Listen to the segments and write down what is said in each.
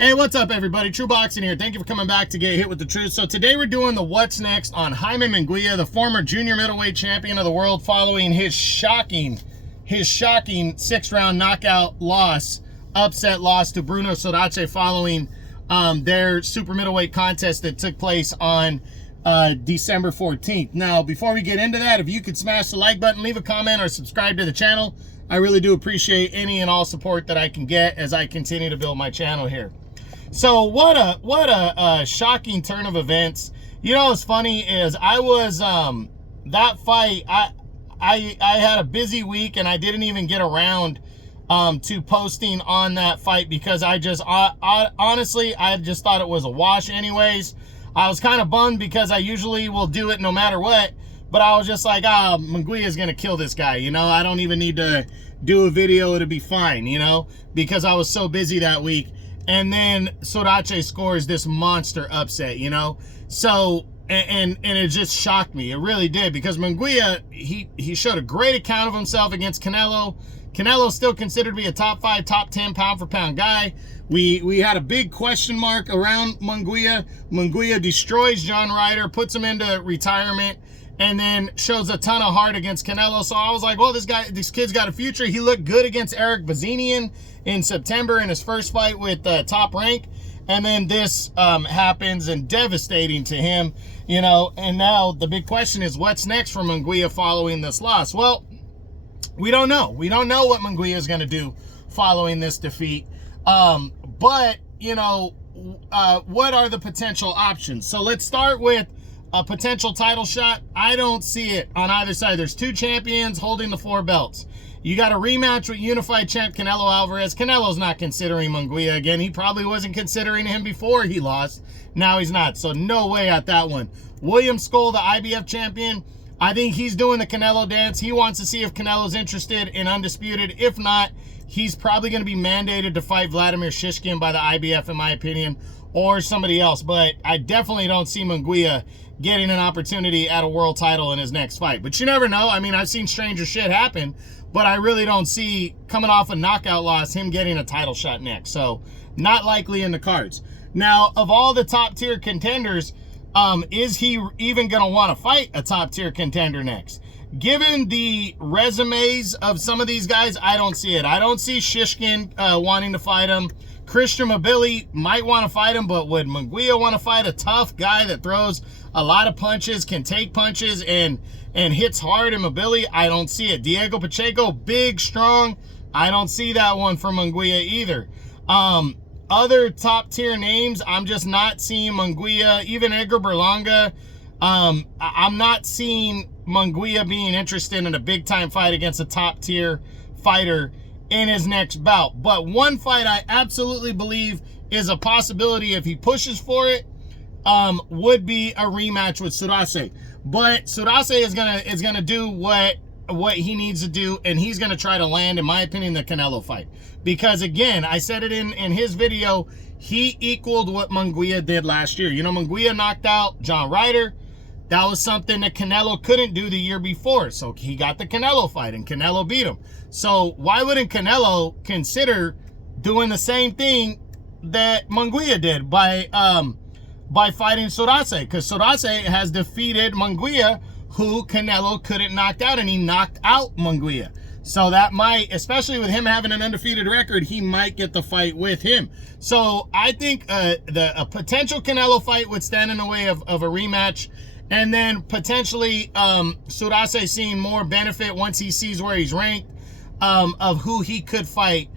Hey, what's up, everybody? True Boxing here. Thank you for coming back to get hit with the truth. So today we're doing the what's next on Jaime Munguia, the former junior middleweight champion of the world, following his shocking 6th-round knockout upset loss to Bruno Surace following their super middleweight contest that took place on December 14th. Now, before we get into that, if you could smash the like button, leave a comment, or subscribe to the channel, I really do appreciate any and all support that I can get as I continue to build my channel here. So what a shocking turn of events. You know what's funny is I was that fight, I had a busy week and I didn't even get around to posting on that fight because I just honestly I just thought it was a wash anyways. I was kind of bummed because I usually will do it no matter what, but I was just like, Munguia is gonna kill this guy, you know. I don't even need to do a video, it'll be fine, you know, because I was so busy that week. And then Surace scores this monster upset, you know? So, and it just shocked me. It really did, because Munguia, he showed a great account of himself against Canelo. Canelo's still considered to be a top 5, top 10 pound-for-pound guy. We had a big question mark around Munguia. Munguia destroys John Ryder, puts him into retirement, and then shows a ton of heart against Canelo. So I was like, well, this kid's got a future. He looked good against Eric Bazinian in September in his first fight with Top Rank. And then this happens, and devastating to him, you know. And now the big question is, what's next for Munguia following this loss? Well, we don't know. We don't know what Munguia is going to do following this defeat. But, you know, what are the potential options? So let's start with a potential title shot. I don't see it on either side. There's 2 champions holding the 4 belts. You got a rematch with unified champ Canelo Alvarez. Canelo's not considering Munguia again. He probably wasn't considering him before he lost. Now he's not. So no way at that one. William Skoll, the IBF champion, I think he's doing the Canelo dance. He wants to see if Canelo's interested in undisputed. If not, he's probably going to be mandated to fight Vladimir Shishkin by the IBF, in my opinion, or somebody else. But I definitely don't see Munguia getting an opportunity at a world title in his next fight. But you never know. I mean, I've seen stranger shit happen, but I really don't see, coming off a knockout loss, him getting a title shot next. So not likely in the cards. Now, of all the top tier contenders, is he even going to want to fight a top tier contender next? Given the resumes of some of these guys, I don't see it. I don't see Shishkin wanting to fight him. Christian Mabili might want to fight him, but would Munguia want to fight a tough guy that throws a lot of punches, can take punches, and hits hard in Mabili? I don't see it. Diego Pacheco, big, strong. I don't see that one for Munguia either. Other top tier names, I'm just not seeing Munguia. Even Edgar Berlanga, I'm not seeing Munguia being interested in a big time fight against a top tier fighter in his next bout. But one fight I absolutely believe is a possibility if he pushes for it, would be a rematch with Surace. But Surace is gonna do what he needs to do, and he's gonna try to land, in my opinion, the Canelo fight. Because again, I said it in his video, he equaled what Munguia did last year. You know, Munguia knocked out John Ryder. That was something that Canelo couldn't do the year before. So he got the Canelo fight, and Canelo beat him. So why wouldn't Canelo consider doing the same thing that Munguia did by fighting Surace? Because Surace has defeated Munguia, who Canelo couldn't knock out, and he knocked out Munguia. So that might, especially with him having an undefeated record, he might get the fight with him. So I think a potential Canelo fight would stand in the way of a rematch. And then potentially Surace seeing more benefit once he sees where he's ranked, of who he could fight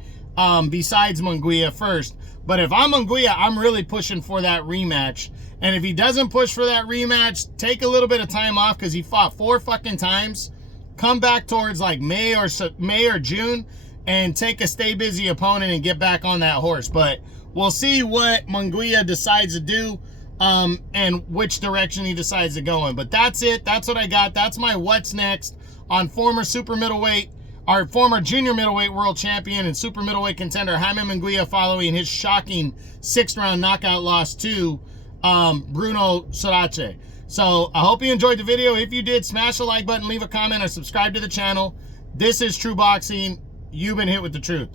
besides Munguia first. But if I'm Munguia, I'm really pushing for that rematch. And if he doesn't push for that rematch, take a little bit of time off, because he fought 4 fucking times. Come back towards like May or June and take a stay busy opponent and get back on that horse. But we'll see what Munguia decides to do. And which direction he decides to go in. But that's it. That's what I got. That's my what's next on former super middleweight, our former junior middleweight world champion and super middleweight contender Jaime Munguia, following his shocking 6th-round knockout loss to Bruno Surace. So I hope you enjoyed the video. If you did, smash the like button, leave a comment, or subscribe to the channel. This is True Boxing. You've been hit with the truth.